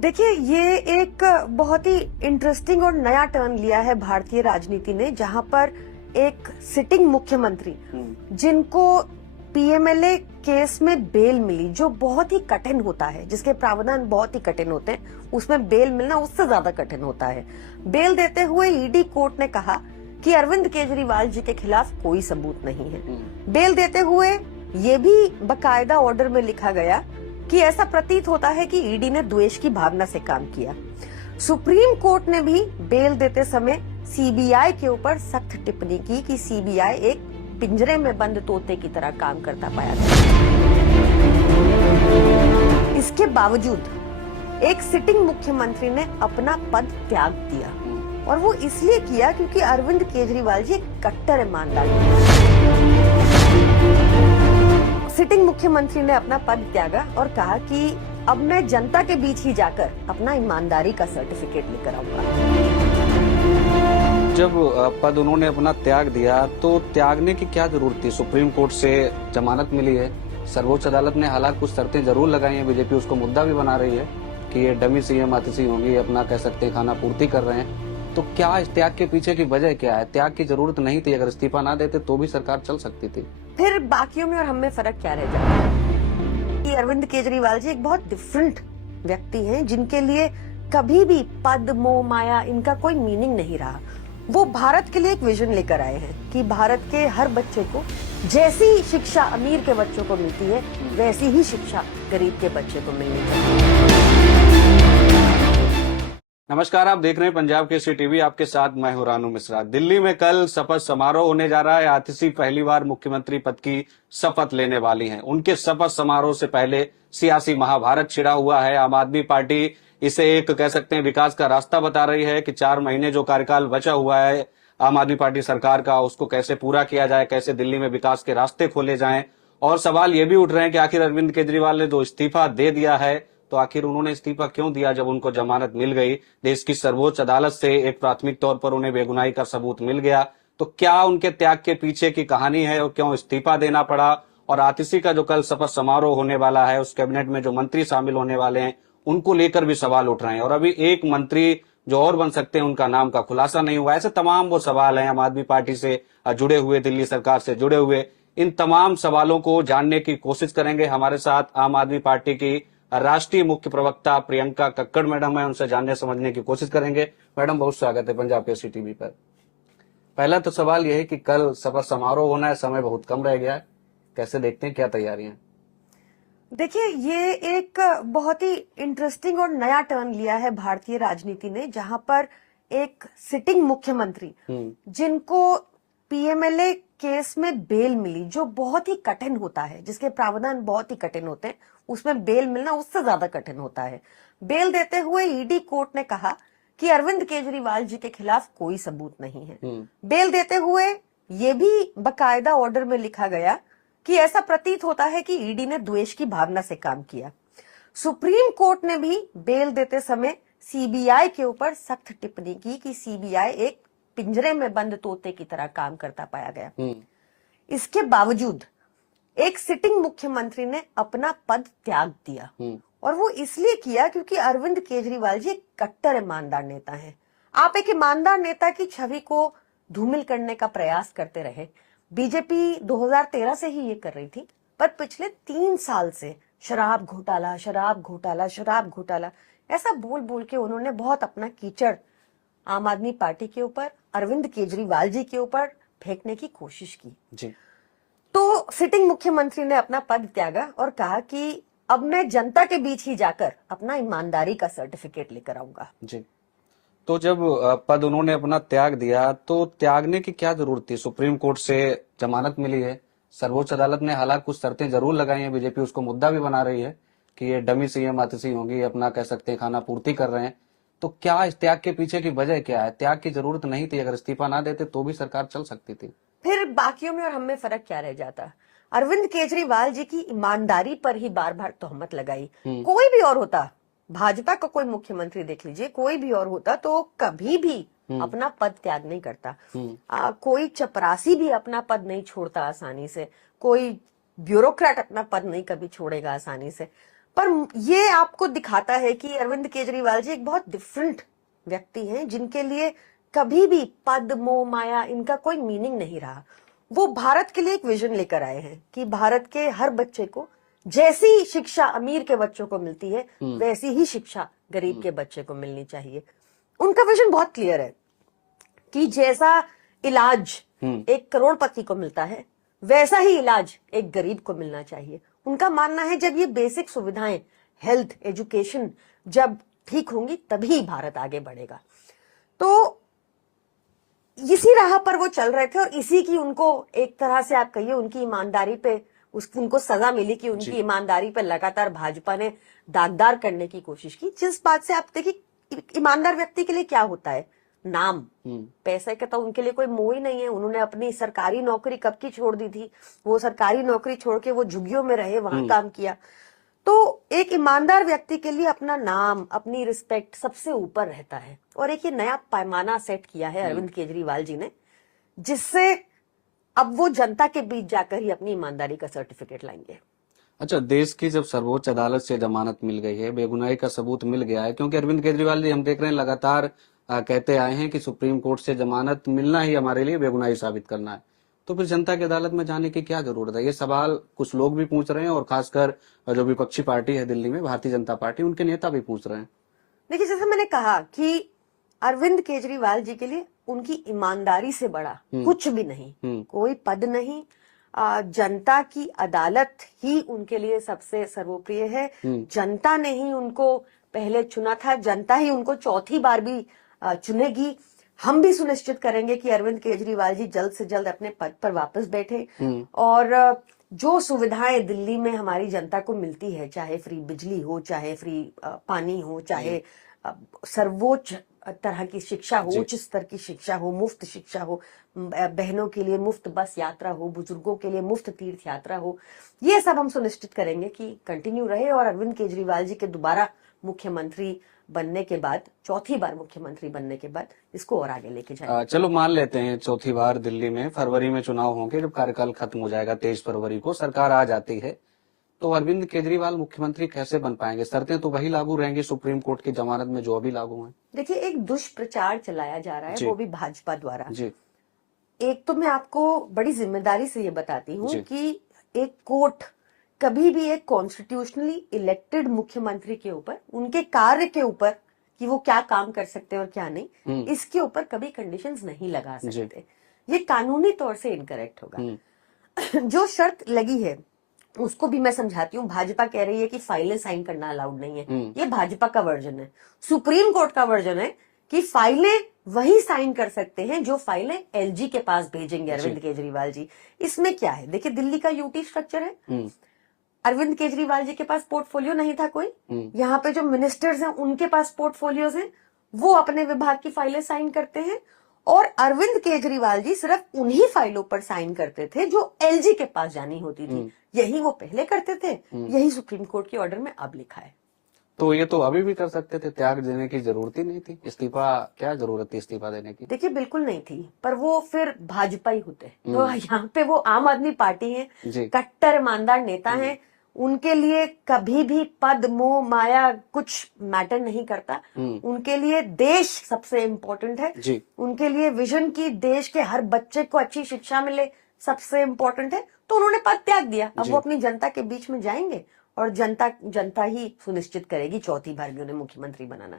देखिए, ये एक बहुत ही इंटरेस्टिंग और नया टर्न लिया है भारतीय राजनीति ने, जहां पर एक सिटिंग मुख्यमंत्री जिनको पीएमएलए केस में बेल मिली, जो बहुत ही कठिन होता है, जिसके प्रावधान बहुत ही कठिन होते हैं, उसमें बेल मिलना उससे ज्यादा कठिन होता है। बेल देते हुए ईडी कोर्ट ने कहा कि अरविंद केजरीवाल जी के खिलाफ कोई सबूत नहीं है। बेल देते हुए ये भी बकायदा ऑर्डर में लिखा गया कि ऐसा प्रतीत होता है कि ईडी ने द्वेष की भावना से काम किया। सुप्रीम कोर्ट ने भी बेल देते समय सीबीआई के ऊपर सख्त टिप्पणी की कि सीबीआई एक पिंजरे में बंद तोते की तरह काम करता पाया गया। इसके बावजूद एक सिटिंग मुख्यमंत्री ने अपना पद त्याग दिया, और वो इसलिए किया क्योंकि अरविंद केजरीवाल जी एक कट्टर ईमानदार हैं। सिटिंग मुख्यमंत्री ने अपना पद त्यागा और कहा कि अब मैं जनता के बीच ही जाकर अपना ईमानदारी का सर्टिफिकेट लेकर आऊंगा। जब पद उन्होंने अपना त्याग दिया तो त्यागने की क्या जरूरत थी? सुप्रीम कोर्ट से जमानत मिली है, सर्वोच्च अदालत ने हालांकि कुछ शर्तें जरूर लगाई हैं, बीजेपी उसको मुद्दा भी बना रही है कि ये डमी सीएम आतिशी होंगी, अपना कह सकते हैं खाना पूर्ति कर रहे हैं। तो क्या इस त्याग के पीछे की वजह क्या है? त्याग की जरूरत नहीं थी, अगर इस्तीफा ना देते तो भी सरकार चल सकती थी। फिर बाकियों में और हम में फर्क क्या रह जाता कि अरविंद केजरीवाल जी एक बहुत डिफरेंट व्यक्ति हैं, जिनके लिए कभी भी पद, मोह, माया इनका कोई मीनिंग नहीं रहा। वो भारत के लिए एक विजन लेकर आए हैं कि भारत के हर बच्चे को जैसी शिक्षा अमीर के बच्चों को मिलती है, वैसी ही शिक्षा गरीब के बच्चे को मिलनी चाहिए। नमस्कार, आप देख रहे हैं पंजाब केसरी टीवी, आपके साथ मैं हूं रानू मिश्रा। दिल्ली में कल शपथ समारोह होने जा रहा है। आतिशी पहली बार मुख्यमंत्री पद की शपथ लेने वाली हैं। उनके शपथ समारोह से पहले सियासी महाभारत छिड़ा हुआ है। आम आदमी पार्टी इसे एक कह सकते हैं विकास का रास्ता बता रही है कि 4 महीने जो कार्यकाल बचा हुआ है आम आदमी पार्टी सरकार का, उसको कैसे पूरा किया जाए, कैसे दिल्ली में विकास के रास्ते खोले जाएं। और सवाल ये भी उठ रहे हैं कि आखिर अरविंद केजरीवाल ने जो इस्तीफा दे दिया है, तो आखिर उन्होंने इस्तीफा क्यों दिया जब उनको जमानत मिल गई? देश की सर्वोच्च अदालत से एक प्राथमिक तौर पर उन्हें बेगुनाही का सबूत मिल गया। तो क्या उनके त्याग के पीछे की कहानी है और क्यों इस्तीफा देना पड़ा? और आतिशी का जो कल शपथ समारोह होने वाला है, उस कैबिनेट में जो मंत्री शामिल होने वाले हैं, उनको लेकर भी सवाल उठ रहे हैं। और अभी एक मंत्री जो और बन सकते हैं, उनका नाम का खुलासा नहीं हुआ। ऐसे तमाम वो सवाल हैं आम आदमी पार्टी से जुड़े हुए, दिल्ली सरकार से जुड़े हुए। इन तमाम सवालों को जानने की कोशिश करेंगे। हमारे साथ आम आदमी पार्टी की राष्ट्रीय मुख्य प्रवक्ता प्रियंका कक्कड़ मैडम है, उनसे जानने समझने की कोशिश करेंगे। मैडम, बहुत स्वागत है पंजाब केसरी टीवी पर। पहला तो सवाल यह है कि कल शपथ समारोह होना है, समय बहुत कम रह गया है, कैसे देखते हैं, क्या तैयारियां? देखिए, ये एक बहुत ही इंटरेस्टिंग और नया टर्न लिया है भारतीय राजनीति ने, जहां पर एक सिटिंग मुख्यमंत्री जिनको पीएमएलए केस में बेल मिली, जो बहुत ही कठिन होता है, जिसके प्रावधान बहुत ही कठिन होते हैं, उसमें बेल मिलना उससे ज्यादा कठिन होता है। बेल देते हुए ईडी कोर्ट ने कहा कि अरविंद केजरीवाल जी के खिलाफ कोई सबूत नहीं है। बेल देते हुए ये भी बकायदा ऑर्डर में लिखा गया कि ऐसा प्रतीत होता है कि ईडी ने द्वेष की भावना से काम किया। सुप्रीम कोर्ट ने भी बेल देते समय सीबीआई के ऊपर सख्त टिप्पणी की कि सीबीआई एक पिंजरे में बंद तोते की तरह काम करता पाया गया। इसके बावजूद एक सिटिंग मुख्यमंत्री ने अपना पद त्याग दिया, और वो इसलिए किया क्योंकि अरविंद केजरीवाल जी एक कट्टर ईमानदार नेता हैं। आप एक ईमानदार नेता की छवि को धूमिल करने का प्रयास करते रहे। बीजेपी 2013 से ही ये कर रही थी, पर पिछले 3 साल से शराब घोटाला, शराब घोटाला, शराब घोटाला, ऐसा बोल बोल के उन्होंने बहुत अपना कीचड़ आम आदमी पार्टी के ऊपर, अरविंद केजरीवाल जी के ऊपर फेंकने की कोशिश की जी। तो सिटिंग मुख्यमंत्री ने अपना पद त्यागा और कहा कि अब मैं जनता के बीच ही जाकर अपना ईमानदारी का सर्टिफिकेट लेकर आऊंगा। जी। तो जब पद उन्होंने अपना त्याग दिया तो त्यागने की क्या जरूरत थी? सुप्रीम कोर्ट से जमानत मिली है, सर्वोच्च अदालत ने हालांकि कुछ शर्तें जरूर लगाई हैं, बीजेपी उसको मुद्दा भी बना रही है कि ये डमी सीएम आतिशी होंगी, अपना कह सकते हैं खाना पूर्ति कर रहे हैं। तो क्या इस त्याग के पीछे की वजह क्या है? त्याग की जरूरत नहीं थी, अगर इस्तीफा ना देते तो भी सरकार चल सकती थी। फिर बाकियों में और हम में फर्क क्या रह जाता? अरविंद केजरीवाल जी की ईमानदारी पर ही बार बार तोहमत लगाई। कोई भी और होता, भाजपा का कोई मुख्यमंत्री देख लीजिए, कोई भी और होता तो कभी भी अपना पद त्याग नहीं करता। कोई चपरासी भी अपना पद नहीं छोड़ता आसानी से, कोई ब्यूरोक्रेट अपना पद नहीं कभी छोड़ेगा आसानी से। पर ये आपको दिखाता है कि अरविंद केजरीवाल जी एक बहुत डिफरेंट व्यक्ति हैं, जिनके लिए कभी भी पद, मोह, माया इनका कोई मीनिंग नहीं रहा। वो भारत के लिए एक विजन लेकर आए हैं कि भारत के हर बच्चे को जैसी शिक्षा अमीर के बच्चों को मिलती है वैसी ही शिक्षा गरीब के बच्चे को मिलनी चाहिए। उनका विजन बहुत क्लियर है कि जैसा इलाज एक करोड़पति को मिलता है वैसा ही इलाज एक गरीब को मिलना चाहिए। उनका मानना है जब ये बेसिक सुविधाएं, हेल्थ, एजुकेशन जब ठीक होंगी तभी भारत आगे बढ़ेगा। तो इसी राह पर वो चल रहे थे और इसी की उनको एक तरह से आप कहिए उनकी ईमानदारी पे उनको सजा मिली कि उनकी ईमानदारी पे लगातार भाजपा ने दागदार करने की कोशिश की। जिस बात से आप देखिए ईमानदार व्यक्ति के लिए क्या होता है, नाम, पैसे का तो उनके लिए कोई मोह ही नहीं है। उन्होंने अपनी सरकारी नौकरी कब की छोड़ दी थी, वो सरकारी नौकरी छोड़ के वो झुग्गियों में रहे, वहां काम किया। तो एक ईमानदार व्यक्ति के लिए अपना नाम, अपनी रिस्पेक्ट सबसे ऊपर रहता है। और एक ये नया पैमाना सेट किया है अरविंद केजरीवाल जी ने, जिससे अब वो जनता के बीच जाकर ही अपनी ईमानदारी का सर्टिफिकेट लाएंगे। अच्छा, देश की जब सर्वोच्च अदालत से जमानत मिल गई है, बेगुनाही का सबूत मिल गया है, क्योंकि अरविंद केजरीवाल जी हम देख रहे हैं लगातार कहते आए हैं कि सुप्रीम कोर्ट से जमानत मिलना ही हमारे लिए बेगुनाही साबित करना है, तो फिर जनता की अदालत में जाने की क्या जरूरत है? ये सवाल कुछ लोग भी पूछ रहे हैं और खासकर जो विपक्षी पार्टी है दिल्ली में, भारतीय जनता पार्टी, उनके नेता भी पूछ रहे हैं। देखिए, जैसे मैंने कहा कि अरविंद केजरीवाल जी के लिए उनकी ईमानदारी से बड़ा कुछ भी नहीं, कोई पद नहीं। जनता की अदालत ही उनके लिए सबसे सर्वोप्रिय है। जनता ने ही उनको पहले चुना था, जनता ही उनको चौथी बार भी चुनेगी। हम भी सुनिश्चित करेंगे कि अरविंद केजरीवाल जी जल्द से जल्द अपने पद पर वापस बैठे और जो सुविधाएं दिल्ली में हमारी जनता को मिलती है, चाहे फ्री बिजली हो, चाहे फ्री पानी हो, चाहे सर्वोच्च तरह की शिक्षा हो, उच्च स्तर की शिक्षा हो, मुफ्त शिक्षा हो, बहनों के लिए मुफ्त बस यात्रा हो, बुजुर्गों के लिए मुफ्त तीर्थ यात्रा हो, ये सब हम सुनिश्चित करेंगे कि कंटिन्यू रहे और अरविंद केजरीवाल जी के दोबारा मुख्यमंत्री बनने के बाद, चौथी बार मुख्यमंत्री बनने के बाद इसको और आगे लेके जाएंगे। चलो मान लेते हैं चौथी बार दिल्ली में फरवरी में चुनाव होंगे, जब कार्यकाल खत्म हो जाएगा 23 फरवरी को, सरकार आ जाती है, तो अरविंद केजरीवाल मुख्यमंत्री कैसे बन पाएंगे? शर्तें तो वही लागू रहेंगी सुप्रीम कोर्ट की जमानत में जो अभी लागू है। देखिए, एक दुष्प्रचार चलाया जा रहा है, वो भी भाजपा द्वारा। जी। एक तो मैं आपको बड़ी जिम्मेदारी से ये बताती हूँ कि एक कोर्ट कभी भी एक कॉन्स्टिट्यूशनली इलेक्टेड मुख्यमंत्री के ऊपर, उनके कार्य के ऊपर कि वो क्या काम कर सकते हैं और क्या नहीं, इसके ऊपर कभी कंडीशंस नहीं लगा सकते। ये कानूनी तौर से इनकरेक्ट होगा। जो शर्त लगी है उसको भी मैं समझाती हूँ। भाजपा कह रही है कि फाइलें साइन करना अलाउड नहीं है, ये भाजपा का वर्जन है। सुप्रीम कोर्ट का वर्जन है कि फाइलें वही साइन कर सकते हैं जो फाइलें एलजी के पास भेजेंगे अरविंद केजरीवाल जी। इसमें क्या है, देखिए दिल्ली का यूटी स्ट्रक्चर है, अरविंद केजरीवाल जी के पास पोर्टफोलियो नहीं था कोई, यहाँ पे जो मिनिस्टर्स हैं उनके पास पोर्टफोलियोज हैं, वो अपने विभाग की फाइलें साइन करते हैं और अरविंद केजरीवाल जी सिर्फ उन्हीं फाइलों पर साइन करते थे जो एलजी के पास जानी होती थी। यही वो पहले करते थे, यही सुप्रीम कोर्ट के ऑर्डर में अब लिखा है। तो ये तो अभी भी कर सकते थे, त्याग देने की जरूरत ही नहीं थी, इस्तीफा क्या जरूरत थी इस्तीफा देने की? देखिए, बिल्कुल नहीं थी, पर वो फिर भाजपा ही होते। तो यहाँ पे वो आम आदमी पार्टी है, कट्टर ईमानदार नेता हैं, उनके लिए कभी भी पद, मोह, माया कुछ मैटर नहीं करता। उनके लिए देश सबसे इम्पोर्टेंट है, उनके लिए विजन की देश के हर बच्चे को अच्छी शिक्षा मिले सबसे इम्पोर्टेंट है। तो उन्होंने पद त्याग दिया, अब वो अपनी जनता के बीच में जाएंगे और जनता ही सुनिश्चित करेगी चौथी बार भी उन्हें मुख्यमंत्री बनाना।